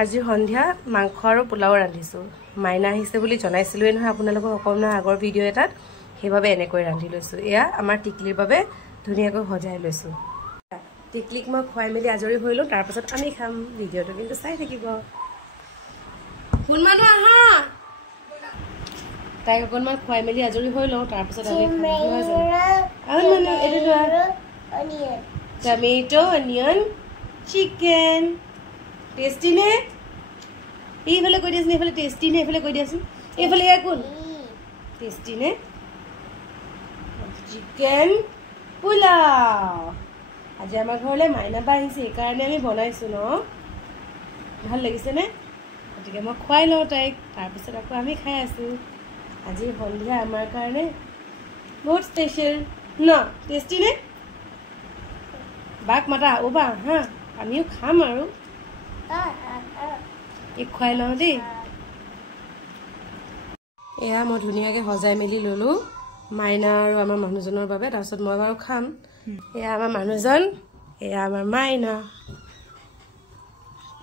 আজি সন্ধিয়া মাংস আৰু পোলাও ৰান্ধিছোঁ মাইনা আহিছে বুলি জনাইছিলোৱে নহয় আপোনালোকক অকণমান আগৰ ভিডিঅ' এটাত সেইবাবে এনেকৈ ৰান্ধি লৈছোঁ এয়া আমাৰ টিকলিৰ বাবে ধুনীয়াকৈ সজাই লৈছোঁ টিকলিক মই খুৱাই মেলি আজৰি হৈ লওঁ তাৰপাছত আমি খাম ভিডিঅ'টো কিন্তু চাই থাকিব কোন মানুহ আহা তাইক অকণমান খুৱাই মেলি আজৰি হৈ লওঁ তাৰপাছত আমি টমেটো অনিয়ন চিকেন টেষ্টি নে এইফালে কৈ দিয়াচোন এইফালে টেষ্টি নে এইফালে কৈ দিয়াচোন এইফালে কোন টেষ্টি নে চিকেন পোলাও আজি আমাৰ ঘৰলৈ মাইনা বা আহিছে সেইকাৰণে আমি বনাইছোঁ ন ভাল লাগিছে নে গতিকে মই খুৱাই লওঁ তাইক তাৰপিছত আকৌ আমি খাই আছোঁ আজি সন্ধিয়া আমাৰ কাৰণে বহুত স্পেচিয়েল ন টেষ্টি নে বাক মাতা অ'বা হা আমিও খাম আৰু এক খুৱাই লওঁ দেই এয়া মই ধুনীয়াকৈ সজাই মেলি ল'লোঁ মাইনা আৰু আমাৰ মানুহজনৰ বাবে তাৰপিছত মই বাৰু খাম এয়া আমাৰ মানুহজন এয়া আমাৰ মাইনা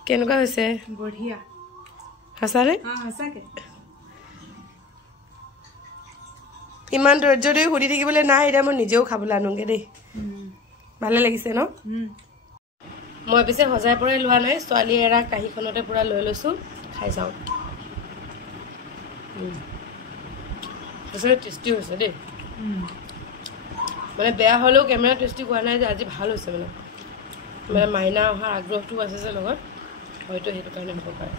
কেনেকুৱা হৈছে বঢ়িয়া সঁচানে সঁচাকে ইমান ধৈৰ্য দি সুধি থাকিবলৈ নাই এতিয়া মই নিজেও খাবলৈ আনোগে দেই ভালে লাগিছে ন মই পিছে সজাই পৰাই লোৱা নাই ছোৱালী এৰা কাঁহীখনতে পুৰা লৈ লৈছোঁ খাই যাওঁ সঁচাকৈ টেষ্টি হৈছে দেই মানে বেয়া হ'লেও কেমেৰা টেষ্টি হোৱা নাই যে আজি ভাল হৈছে মানে মাইনা অহাৰ আগ্ৰহটো আছে যে লগত হয়তো সেইটো কাৰণে হ'ব পাৰে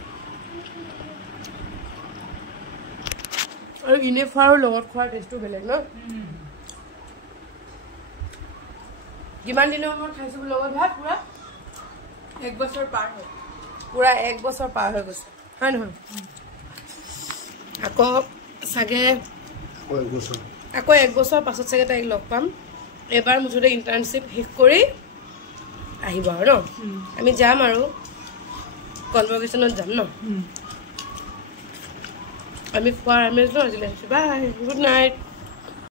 আৰু ইনে খোৱাৰ লগত খোৱাৰ টেষ্টটো বেলেগ ন কিমান দিনৰ মূৰত খাইছোঁ লগত ভাত পুৰা 1 বছৰ পাৰ হ'ল পুৰা 1 বছৰ পাৰ হৈ গৈছে হয় নহয় আকৌ চাগে আকৌ 1 বছৰ পাছত চাগে তাইক লগ পাম এবাৰ মুঠতে ইণ্টাৰ্ণশ্বিপ শেষ কৰি আহিব আৰু ন আমি যাম আৰু কনভকেশ্যনত যাম ন আমি খোৱাৰ আমেজ ন আজিলৈ বাই গুড নাইট